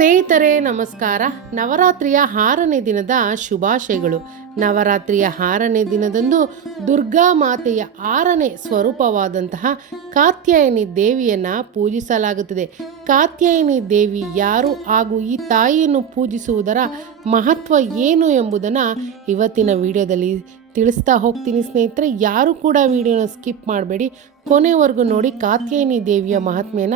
ಸ್ನೇಹಿತರೆ, ನಮಸ್ಕಾರ. ನವರಾತ್ರಿಯ ಆರನೇ ದಿನದ ಶುಭಾಶಯಗಳು. ನವರಾತ್ರಿಯ ಆರನೇ ದಿನದಂದು ದುರ್ಗಾ ಮಾತೆಯ ಆರನೇ ಸ್ವರೂಪವಾದಂತಹ ಕಾತ್ಯಾಯನಿ ದೇವಿಯನ್ನು ಪೂಜಿಸಲಾಗುತ್ತದೆ. ಕಾತ್ಯಾಯಿನಿ ದೇವಿ ಯಾರು ಹಾಗೂ ಈ ತಾಯಿಯನ್ನು ಪೂಜಿಸುವುದರ ಮಹತ್ವ ಏನು ಎಂಬುದನ್ನು ಇವತ್ತಿನ ವಿಡಿಯೋದಲ್ಲಿ ತಿಳಿಸ್ತಾ ಹೋಗ್ತೀನಿ ಸ್ನೇಹಿತರೆ. ಯಾರು ಕೂಡ ವಿಡಿಯೋನ ಸ್ಕಿಪ್ ಮಾಡಬೇಡಿ. ಕೊನೆವರೆಗೂ ನೋಡಿ ಕಾತ್ಯಾಯನಿ ದೇವಿಯ ಮಹಾತ್ಮೆಯನ್ನ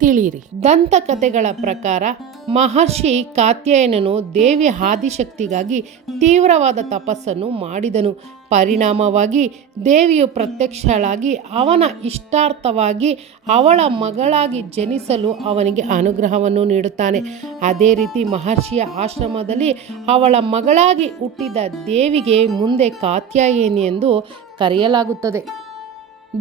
ತಿಳಿಯಿರಿ. ದಂತಕಥೆಗಳ ಪ್ರಕಾರ ಮಹರ್ಷಿ ಕಾತ್ಯಾಯನನು ದೇವಿ ಆದಿಶಕ್ತಿಗಾಗಿ ತೀವ್ರವಾದ ತಪಸ್ಸನ್ನು ಮಾಡಿದನು. ಪರಿಣಾಮವಾಗಿ ದೇವಿಯು ಪ್ರತ್ಯಕ್ಷಳಾಗಿ ಅವನ ಇಷ್ಟಾರ್ಥವಾಗಿ ಅವಳ ಮಗಳಾಗಿ ಜನಿಸಲು ಅವನಿಗೆ ಅನುಗ್ರಹವನ್ನು ನೀಡುತ್ತಾನೆ. ಅದೇ ರೀತಿ ಮಹರ್ಷಿಯ ಆಶ್ರಮದಲ್ಲಿ ಅವಳ ಮಗಳಾಗಿ ಹುಟ್ಟಿದ ದೇವಿಗೆ ಮುಂದೆ ಕಾತ್ಯಾಯನಿ ಎಂದು ಕರೆಯಲಾಗುತ್ತದೆ.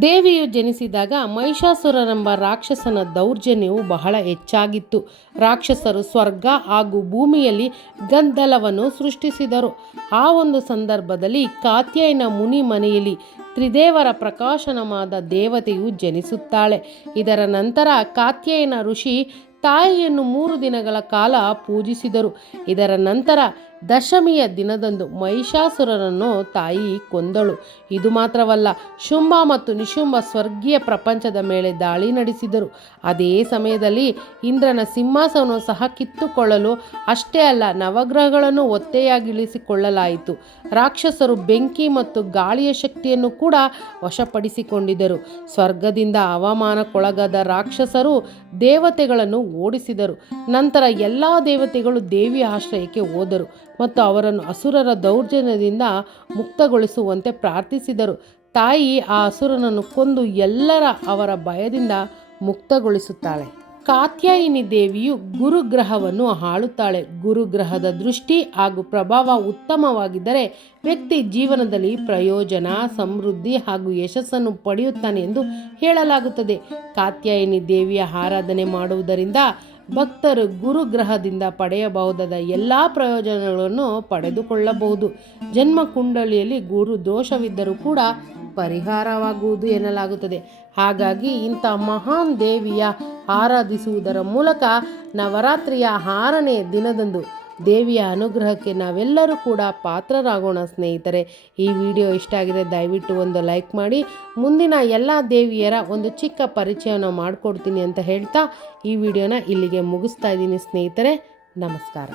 ದೇವಿಯು ಜನಿಸಿದಾಗ ಮಹಿಷಾಸುರನೆಂಬ ರಾಕ್ಷಸನ ದೌರ್ಜನ್ಯವು ಬಹಳ ಹೆಚ್ಚಾಗಿತ್ತು. ರಾಕ್ಷಸರು ಸ್ವರ್ಗ ಹಾಗೂ ಭೂಮಿಯಲ್ಲಿ ಗದ್ದಲವನ್ನು ಸೃಷ್ಟಿಸಿದರು. ಆ ಒಂದು ಸಂದರ್ಭದಲ್ಲಿ ಕಾತ್ಯಾಯನ ಮುನಿ ಮನೆಯಲ್ಲಿ ತ್ರಿದೇವರ ಪ್ರಕಾಶನವಾದ ದೇವತೆಯು ಜನಿಸುತ್ತಾಳೆ. ಇದರ ನಂತರ ಕಾತ್ಯಾಯನ ಋಷಿ ತಾಯಿಯನ್ನು ಮೂರು ದಿನಗಳ ಕಾಲ ಪೂಜಿಸಿದರು. ಇದರ ನಂತರ ದಶಮಿಯ ದಿನದಂದು ಮಹಿಷಾಸುರನನ್ನು ತಾಯಿ ಕೊಂದಳು. ಇದು ಮಾತ್ರವಲ್ಲ, ಶುಂಭ ಮತ್ತು ನಿಶುಂಭ ಸ್ವರ್ಗೀಯ ಪ್ರಪಂಚದ ಮೇಲೆ ದಾಳಿ ನಡೆಸಿದರು. ಅದೇ ಸಮಯದಲ್ಲಿ ಇಂದ್ರನ ಸಿಂಹಾಸನವನ್ನು ಸಹ ಕಿತ್ತುಕೊಳ್ಳಲು, ಅಷ್ಟೇ ಅಲ್ಲ, ನವಗ್ರಹಗಳನ್ನು ಒತ್ತೆಯಾಗಿಳಿಸಿಕೊಳ್ಳಲಾಯಿತು ರಾಕ್ಷಸರು ಬೆಂಕಿ ಮತ್ತು ಗಾಳಿಯ ಶಕ್ತಿಯನ್ನು ಕೂಡ ವಶಪಡಿಸಿಕೊಂಡಿದ್ದರು. ಸ್ವರ್ಗದಿಂದ ಅವಮಾನಕ್ಕೊಳಗಾದ ರಾಕ್ಷಸರು ದೇವತೆಗಳನ್ನು ಓಡಿಸಿದರು. ನಂತರ ಎಲ್ಲ ದೇವತೆಗಳು ದೇವಿ ಆಶ್ರಯಕ್ಕೆ ಹೋದರು. ಮತ್ತು ಅವರನ್ನು ಅಸುರರ ದೌರ್ಜನ್ಯದಿಂದ ಮುಕ್ತಗೊಳಿಸುವಂತೆ ಪ್ರಾರ್ಥಿಸಿದರು. ತಾಯಿ ಆ ಅಸುರನನ್ನು ಕೊಂದು ಎಲ್ಲರ ಅವರ ಭಯದಿಂದ ಮುಕ್ತಗೊಳಿಸುತ್ತಾಳೆ. ಕಾತ್ಯಾಯಿನಿ ದೇವಿಯು ಗುರುಗ್ರಹವನ್ನು ಆಳುತ್ತಾಳೆ. ಗುರುಗ್ರಹದ ದೃಷ್ಟಿ ಹಾಗೂ ಪ್ರಭಾವ ಉತ್ತಮವಾಗಿದ್ದರೆ ವ್ಯಕ್ತಿ ಜೀವನದಲ್ಲಿ ಪ್ರಯೋಜನ, ಸಮೃದ್ಧಿ ಹಾಗೂ ಯಶಸ್ಸನ್ನು ಪಡೆಯುತ್ತಾನೆ ಎಂದು ಹೇಳಲಾಗುತ್ತದೆ. ಕಾತ್ಯಾಯಿನಿ ದೇವಿಯ ಆರಾಧನೆ ಮಾಡುವುದರಿಂದ ಭಕ್ತರು ಗುರುಗ್ರಹದಿಂದ ಪಡೆಯಬಹುದಾದ ಎಲ್ಲ ಪ್ರಯೋಜನಗಳನ್ನು ಪಡೆದುಕೊಳ್ಳಬಹುದು. ಜನ್ಮ ಕುಂಡಲಿಯಲ್ಲಿ ಗುರು ದೋಷವಿದ್ದರೂ ಕೂಡ ಪರಿಹಾರವಾಗುವುದು ಎನ್ನಲಾಗುತ್ತದೆ. ಹಾಗಾಗಿ ಇಂಥ ಮಹಾನ್ ದೇವಿಯ ಆರಾಧಿಸುವುದರ ಮೂಲಕ ನವರಾತ್ರಿಯ ಆರನೇ ದಿನದಂದು ದೇವಿಯ ಅನುಗ್ರಹಕ್ಕೆ ನಾವೆಲ್ಲರೂ ಕೂಡ ಪಾತ್ರರಾಗೋಣ ಸ್ನೇಹಿತರೆ. ಈ ವಿಡಿಯೋ ಇಷ್ಟ ಆಗಿದೆ ದಯವಿಟ್ಟು ಒಂದು ಲೈಕ್ ಮಾಡಿ. ಮುಂದಿನ ಎಲ್ಲ ದೇವಿಯರ ಒಂದು ಚಿಕ್ಕ ಪರಿಚಯನ ಮಾಡಿಕೊಡ್ತೀನಿ ಅಂತ ಹೇಳ್ತಾ ಈ ವಿಡಿಯೋನ ಇಲ್ಲಿಗೆ ಮುಗಿಸ್ತಾ ಇದ್ದೀನಿ ಸ್ನೇಹಿತರೆ. ನಮಸ್ಕಾರ.